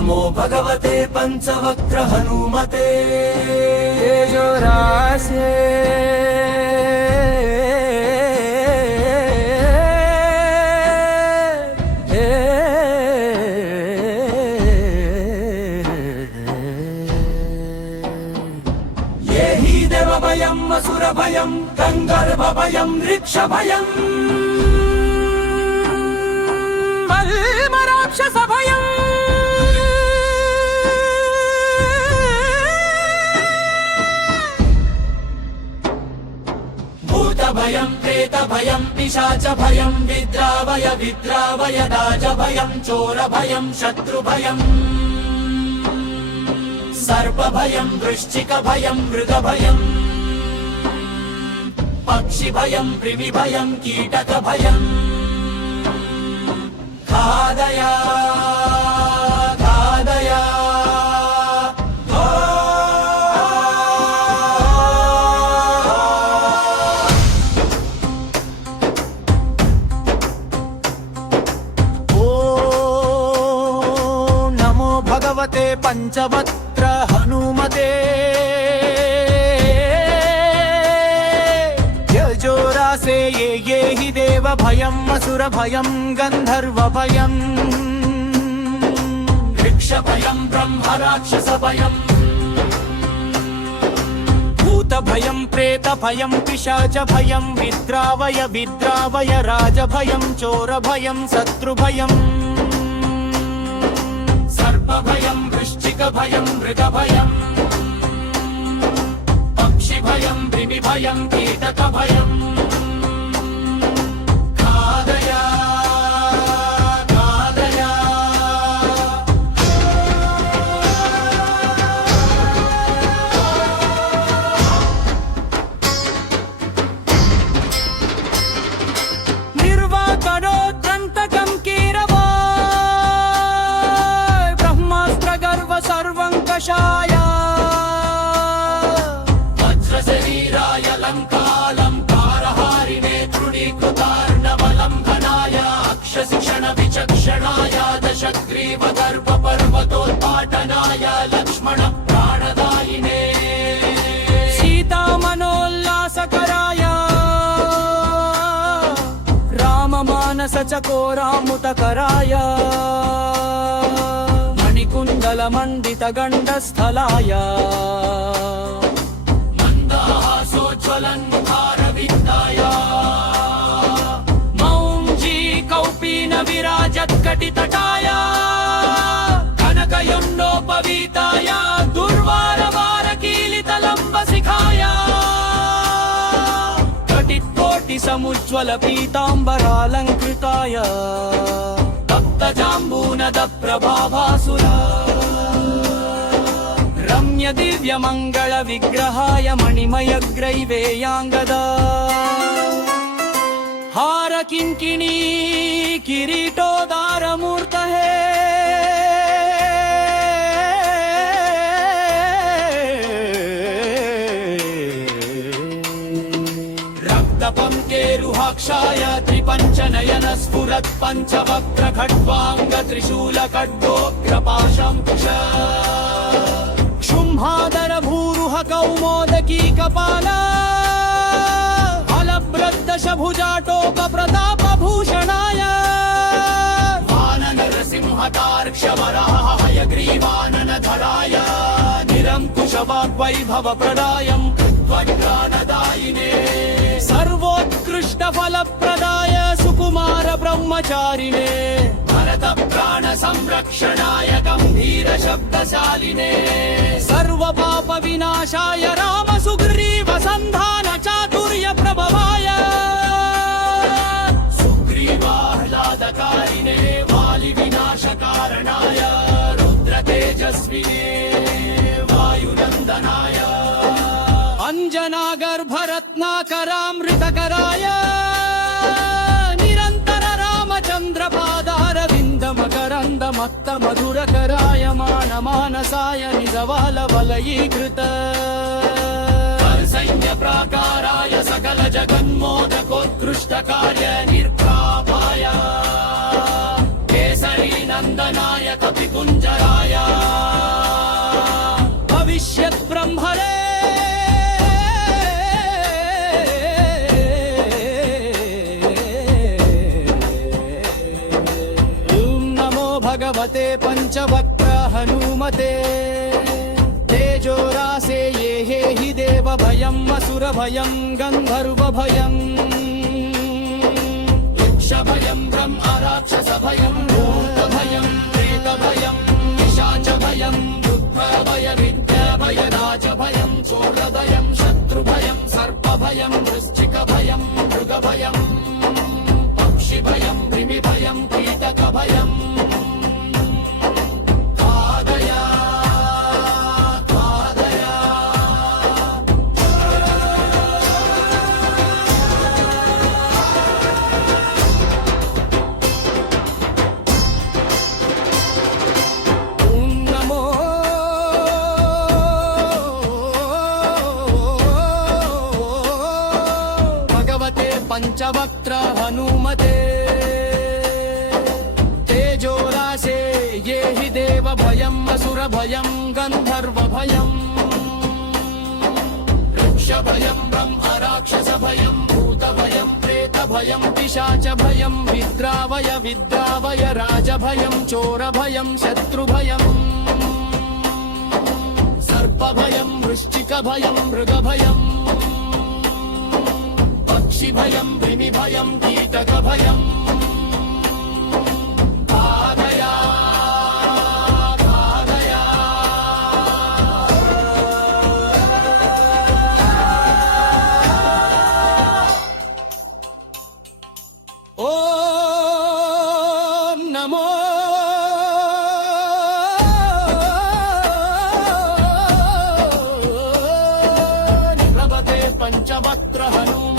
नमो भगवते पंचवक्त्र हनुमते तेजोरासे भयम् असुर भयम् गन्धर्व भयम् ऋक्ष भयम् राक्षस भयम् भूत भयम् प्रेत भयम् पिशाच भयम् विद्रावय विद्रावय दाज भयम् चोर भयम् शत्रु भयम् सर्प भयम् वृश्चिक भयम् मृग भयम् पक्षि भयम् कृमि भयम् कीटक भयम् खादया खादया ओम नमो भगवते पंचवक्त्र हनुमते से ये हि देव भयम् असुर भयम् गन्धर्व भयम् वृक्ष भयम् ब्रह्म राक्षस भयम् भूत भयम् प्रेत भयम् पिशाच भयम् विद्रावय विद्रावय राज भयम् चोर भयम् शत्रु भयम् सर्प भयम् वृश्चिक भयम् मृग भयम् पक्षि भयम् कृमि भयम् कीटक भयम् वज्र शरीराय लङ्कालङ्कारहारिणे तृणीकृतार्णवलम्भनाय अक्षशिक्षण विचक्षणाय दशग्रीव गर्भ पर्वतोत्पाटनाय लक्ष्मण प्राणदायिने सीता मनोल्लासकराय राम मानस चकोरामुतकराय कुण्डलमण्डित गण्डस्थलाय मन्दाहासोज्ज्वलन्मुखारविन्दाय मौञ्जी कौपीन विराजत्कटितटाय कनकयुण्डोपवीताय दुर्वारवारकीलितलम्बशिखाय कटिकोटिसमुज्ज्वल पीताम्बरालङ्कृताय जाम्बूनद प्रभाभासुरा रम्य दिव्य मंगल विग्रहाय मणिमय ग्रैवेयांगदा हार किंकिणी किरीटोदार मूर्तये रुहाक्षाय त्रिपञ्चनयन स्फुरत् पञ्चवक्त्र खड्वाङ्ग त्रिशूल खड्गोग्रपाशंकुश शुम्भादर भूरुह कौमोदकी कपाला फलभ्रद्दश भुजाटोप प्रताप भूषणाय वाननरसिंहतार्क्ष्यवरः हयग्रीवानन धराय निरङ्कुश वाग्वैभव प्रदायम् वज्रानदायिने सर्वोत्कृष्ट फलप्रदाय सुकुमार ब्रह्मचारिणे भरत प्राण संरक्षणाय गंभीर शब्दशालिने सर्व पाप विनाशाय राम सुग्रीव संधान चातुर्य प्रभवाय सुग्रीवाह्लादकारिणे वालि विनाश कारणाय रुद्र तेजस्विने वायुनंदनाय अंजनागर्भरत्नाकरामृतकराय निरंतर रामचंद्र पादारविंद मकरंद मत्त मधुरकराय मानमानसाय निजवाल वलयीकृत सैन्य प्राकाराय सकल जगन्मोदकोत्कृष्ट कार्य निर्प्रापाय केसरी नंदनाय कपिकुंजराय भगवते पञ्चवक्त्र हनुमते तेजोरासे ये हि देव भयम् असुर भयम् गन्धर्व भयम् यक्ष भयम् ब्रह्म राक्षस भयम् भूत भयम् प्रेत भयम् पिशाच भयम् बुद्ध भय विद्या भय राज भयम् चोर भयम् शत्रु भयम् सर्प भयम् वृश्चिक भयम् मृग भयम् पक्षि भयम् कृमि भयम् कीटक भयम् खादया खादया ॐ नमो भगवते पञ्चवक्त्र हनुमते तेजोरासे ये हि देव भयम् असुर भयम् गन्धर्व भयम् वृक्ष भयम् ब्रह्म राक्षस भयम् भूत भयम् प्रेत भयम् पिशाच भयम् विद्रावय विद्रावय राज भयम् चोर भयम् शत्रु भयम् सर्प भयम् वृश्चिक भयम् मृग भयम् पक्षि भयम् कृमि भयम् कीटक भयम् खादया खादया ॐ नमो भगवते पञ्चवक्त्र हनुमते